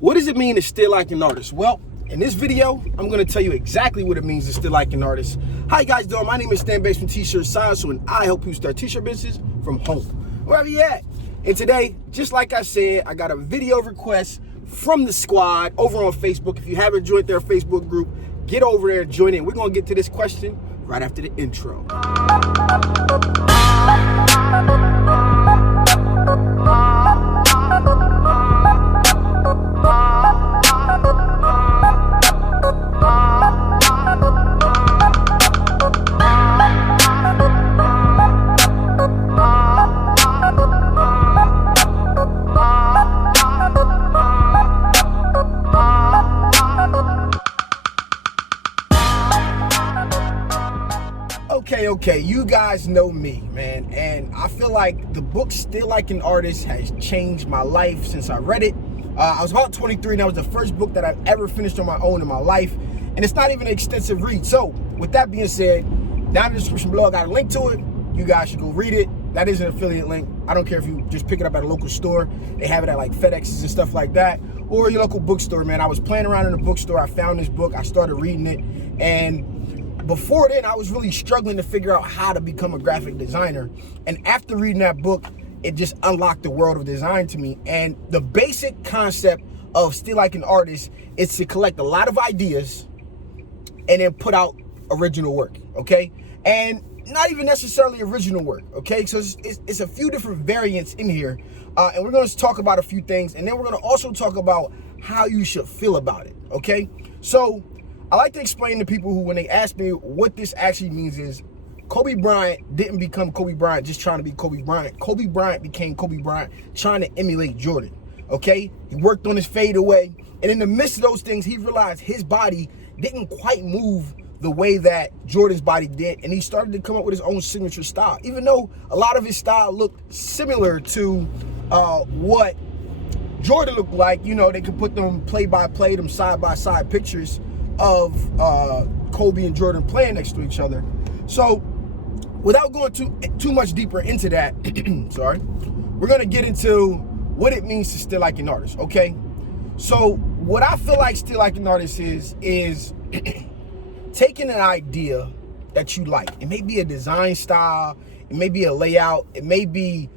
What does it mean to still like an artist? Well, in this video, I'm going to tell you exactly what it means to still like an artist. How you guys doing? My name is Stan Bates from T-Shirt Science, and I help you start t-shirt business from home, wherever you at. And today, just like I said, I got a video request from the squad over on Facebook. If you haven't joined their Facebook group, get over there and join in. We're going to get to this question right after the intro. Okay, you guys know me, man, and I feel like the book Still Like an Artist has changed my life since I read it. I was about 23, and that was the first book that I've ever finished on my own in my life, and it's not even an extensive read. So, with that being said, down in the description below, I got a link to it. You guys should go read it. That is an affiliate link. I don't care if you just pick it up at a local store. They have it at like FedEx's and stuff like that, or your local bookstore, man. I was playing around in the bookstore. I found this book. I started reading it, and before then, I was really struggling to figure out how to become a graphic designer. And after reading that book, it just unlocked the world of design to me. And the basic concept of Still Like an Artist is to collect a lot of ideas and then put out original work, okay? And not even necessarily original work, okay? So it's a few different variants in here. And we're going to talk about a few things. And then we're going to also talk about how you should feel about it, okay? So I like to explain to people who, when they ask me what this actually means, is Kobe Bryant didn't become Kobe Bryant just trying to be Kobe Bryant. Kobe Bryant became Kobe Bryant trying to emulate Jordan, okay? He worked on his fadeaway, and in the midst of those things, he realized his body didn't quite move the way that Jordan's body did, and he started to come up with his own signature style, even though a lot of his style looked similar to what Jordan looked like. You know, they could put them play-by-play, them side-by-side pictures of Kobe and Jordan playing next to each other. So without going too much deeper into that, sorry, we're gonna get into what it means to still like an artist, okay? So what I feel like still like an artist is taking an idea that you like. It may be a design style, it may be a layout, it may be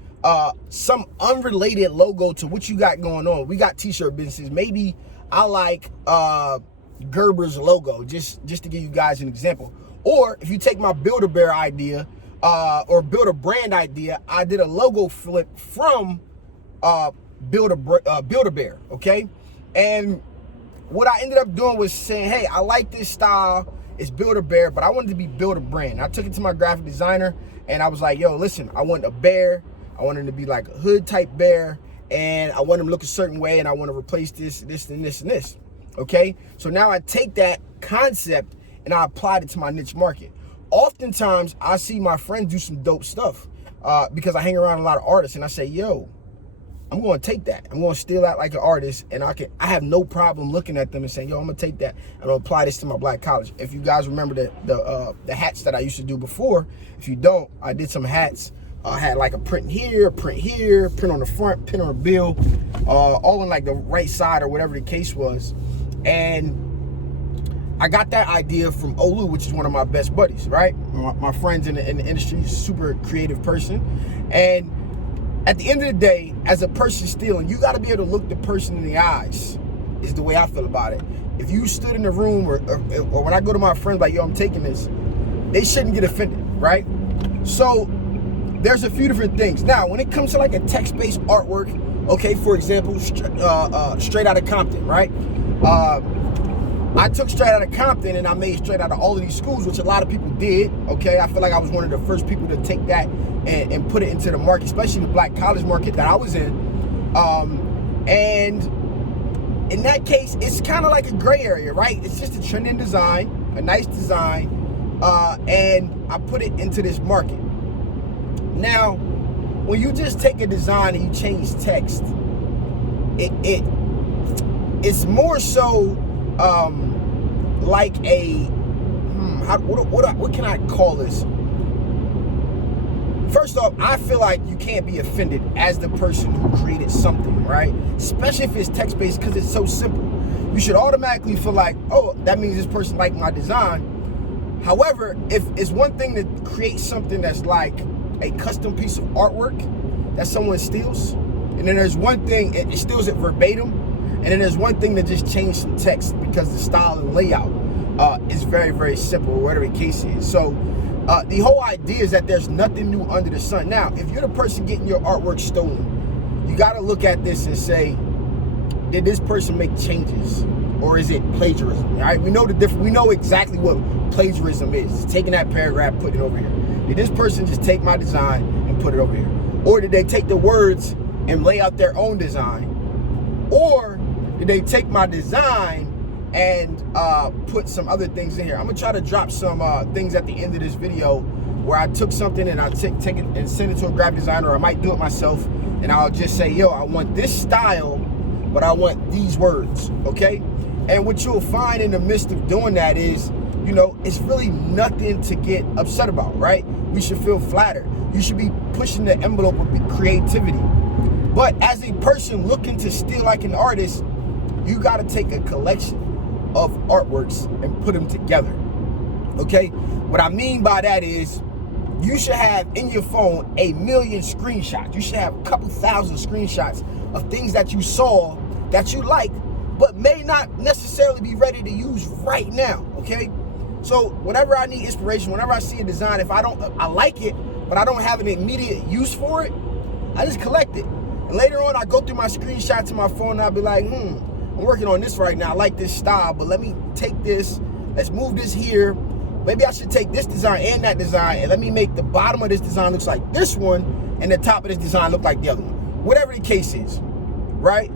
some unrelated logo to what you got going on. We got t-shirt businesses. Maybe I like Gerber's logo, just to give you guys an example. Or if you take my Build-A-Bear idea or Build-A-Brand idea, I did a logo flip from Build-A-Bear, okay? And what I ended up doing was saying, hey, I like this style, it's Build-A-Bear, but I wanted to be Build-A-Brand. I took it to my graphic designer, and I was like, yo, listen, I want a bear, I want him to be like a hood type bear, and I want him to look a certain way, and I want to replace this, and this. Okay, so now I take that concept and I applied it to my niche market. Oftentimes, I see my friends do some dope stuff because I hang around a lot of artists, and I say, yo, I'm going to take that. I'm going to steal that like an artist, and I have no problem looking at them and saying, yo, I'm going to take that and I'll apply this to my black college. If you guys remember the hats that I used to do before, if you don't, I did some hats. I had like a print here, print on the front, print on the bill, all on like the right side or whatever the case was. And I got that idea from Olu, which is one of my best buddies, right? My friends in the industry, super creative person. And at the end of the day, as a person stealing, you got to be able to look the person in the eyes, is the way I feel about it. If you stood in the room or when I go to my friends like, yo, I'm taking this, they shouldn't get offended, right? So there's a few different things. Now, when it comes to like a text-based artwork, okay, for example, Straight Outta Compton, right? I took Straight Outta Compton and I made Straight Outta all of these schools, which a lot of people did, okay? I feel like I was one of the first people to take that and put it into the market, especially the black college market that I was in. And in that case, it's kind of like a gray area, right? It's just a trending design, a nice design, and I put it into this market. Now, when you just take a design and you change text, it's more so like a what can I call this? First off, I feel like you can't be offended as the person who created something, right? Especially if it's text-based, because it's so simple. You should automatically feel like, oh, that means this person liked my design. However, if it's one thing to create something that's like a custom piece of artwork that someone steals, and then there's one thing, it steals it verbatim, and then there's one thing to just change some text because the style and layout is very, very simple, whatever the case is. So the whole idea is that there's nothing new under the sun. Now, if you're the person getting your artwork stolen, you got to look at this and say, did this person make changes, or is it plagiarism? All right, we know the difference. We know exactly what plagiarism is. It's taking that paragraph, putting it over here. Did this person just take my design and put it over here? Or did they take the words and lay out their own design? Or did they take my design and put some other things in here? I'm gonna try to drop some things at the end of this video where I took something and I take it and send it to a graphic designer, or I might do it myself, and I'll just say, yo, I want this style, but I want these words, okay? And what you'll find in the midst of doing that is, you know, it's really nothing to get upset about, right? We should feel flattered. You should be pushing the envelope of creativity. But as a person looking to steal like an artist, you gotta take a collection of artworks and put them together, okay? What I mean by that is, you should have in your phone 1 million screenshots. You should have a couple thousand screenshots of things that you saw that you like, but may not necessarily be ready to use right now, okay? So whenever I need inspiration, whenever I see a design, if I like it, but I don't have an immediate use for it, I just collect it. And later on, I go through my screenshots in my phone and I'll be like, I'm working on this right now. I like this style, but let me take this, let's move this here. Maybe I should take this design and that design, and let me make the bottom of this design looks like this one, and the top of this design look like the other one. Whatever the case is, right?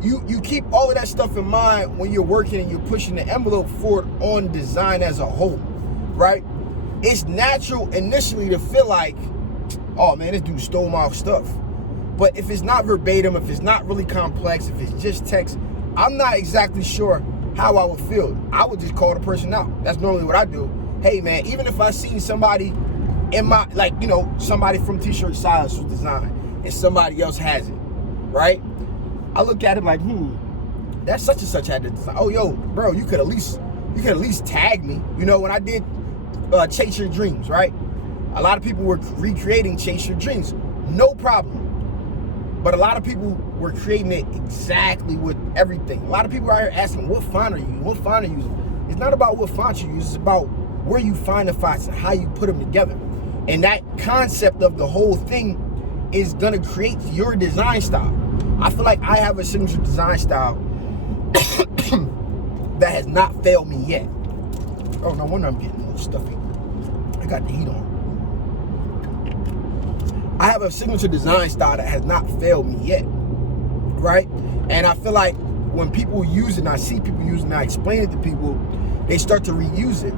You keep all of that stuff in mind when you're working and you're pushing the envelope forward on design as a whole, right? It's natural initially to feel like, oh man, this dude stole my stuff. But if it's not verbatim, if it's not really complex, if it's just text, I'm not exactly sure how I would feel. I would just call the person out. That's normally what I do. Hey man, even if I see somebody in my, like, you know, somebody from T-Shirt Silas was designed and somebody else has it, right? I look at it like, that such and such had the design. Oh, yo, bro, you could at least tag me. You know, when I did Chase Your Dreams, right? A lot of people were recreating Chase Your Dreams. No problem. But a lot of people were creating it exactly with everything. A lot of people are out here asking, what font are you using? What font are you using? It's not about what font you use. It's about where you find the fonts and how you put them together. And that concept of the whole thing is going to create your design style. I feel like I have a signature design style that has not failed me yet. Oh, no wonder I'm getting a little stuffy. I got the heat on. I have a signature design style that has not failed me yet, right? And I feel like when people use it, and I see people using it, I explain it to people, they start to reuse it.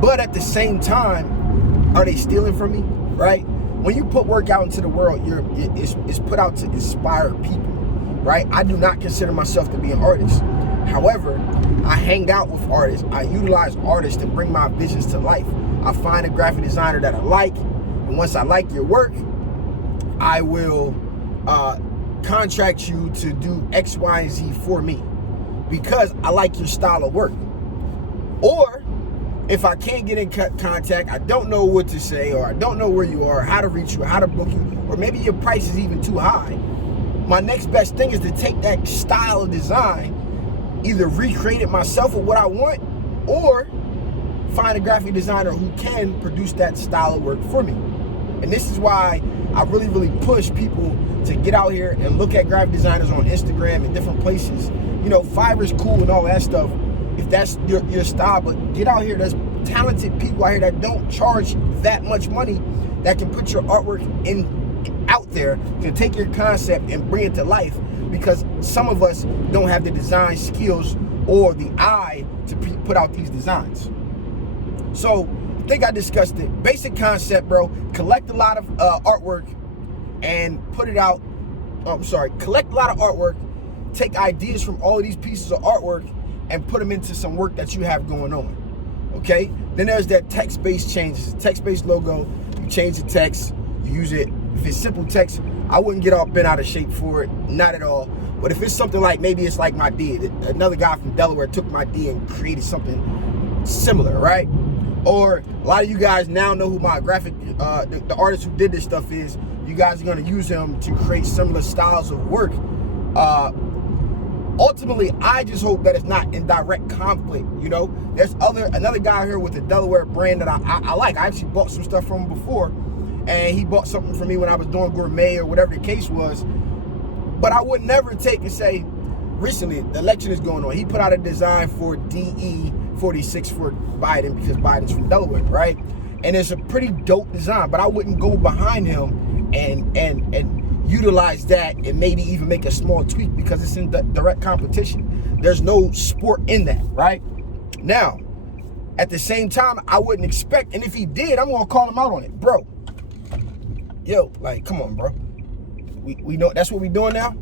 But at the same time, are they stealing from me, right? When you put work out into the world, it's put out to inspire people, right? I do not consider myself to be an artist. However, I hang out with artists. I utilize artists to bring my visions to life. I find a graphic designer that I like, and once I like your work, I will contract you to do X, Y, and Z for me because I like your style of work. Or if I can't get in contact, I don't know what to say, or I don't know where you are, how to reach you, how to book you, or maybe your price is even too high, my next best thing is to take that style of design, either recreate it myself with what I want, or find a graphic designer who can produce that style of work for me. And this is why I really, really push people to get out here and look at graphic designers on Instagram and different places. You know, Fiverr's cool and all that stuff, if that's your style, but get out here. There's talented people out here that don't charge that much money that can put your artwork out there, can take your concept and bring it to life, because some of us don't have the design skills or the eye to put out these designs. So I think I discussed it. Basic concept, bro. Collect a lot of artwork and put it out. Collect a lot of artwork. Take ideas from all of these pieces of artwork and put them into some work that you have going on. okay? Then there's that text-based changes, text-based logo. You change the text, you use it. If it's simple text, I wouldn't get all bent out of shape for it, not at all. But if it's something like, maybe it's like my D, another guy from Delaware took my D and created something similar, right? Or a lot of you guys now know who my graphic, the artist who did this stuff is. You guys are gonna use him to create similar styles of work. Ultimately, I just hope that it's not in direct conflict, you know? There's another guy here with a Delaware brand that I like. I actually bought some stuff from him before, and he bought something from me when I was doing gourmet or whatever the case was. But I would never take and say, recently, the election is going on. He put out a design for DE 46 for Biden because Biden's from Delaware, right? And it's a pretty dope design, but I wouldn't go behind him and utilize that and maybe even make a small tweak because it's in direct competition. There's no sport in that, right? Now, at the same time, I wouldn't expect, and if he did, I'm gonna call him out on it. Bro, yo, like, come on, bro. We know that's what we doing now.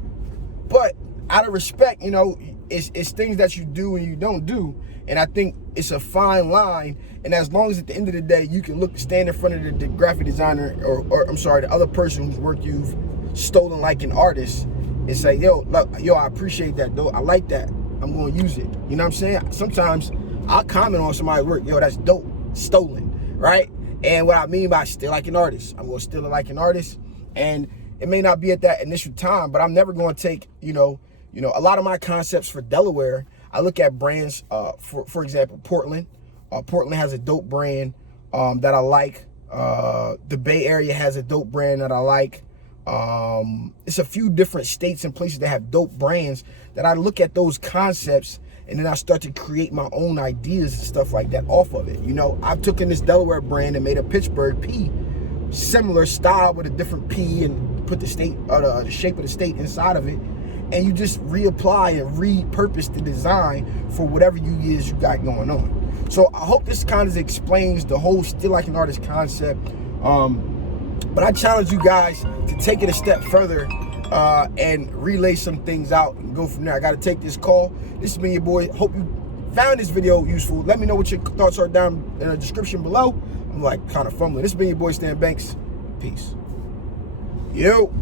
But out of respect, you know, it's things that you do and you don't do. And I think it's a fine line. And as long as at the end of the day, you can stand in front of the graphic designer or I'm sorry, the other person whose work you've stolen like an artist and say, yo, look, yo, I appreciate that, though. I like that. I'm going to use it. You know what I'm saying? Sometimes I'll comment on somebody's work. Yo, that's dope. Stolen, right? And what I mean by steal like an artist, I'm going to steal it like an artist. And it may not be at that initial time, but I'm never going to take, you know, a lot of my concepts for Delaware. I look at brands, for example, Portland. Portland has a dope brand that I like. The Bay Area has a dope brand that I like. It's a few different states and places that have dope brands that I look at those concepts and then I start to create my own ideas and stuff like that off of it. You know, I've taken this Delaware brand and made a Pittsburgh P, similar style with a different P and put the state or the shape of the state inside of it. And you just reapply and repurpose the design for whatever you got going on. So I hope this kind of explains the whole still like an artist concept. But I challenge you guys to take it a step further and relay some things out and go from there. I got to take this call. This has been your boy. Hope you found this video useful. Let me know what your thoughts are down in the description below. I'm like kind of fumbling. This has been your boy Stan Banks. Peace. Yo.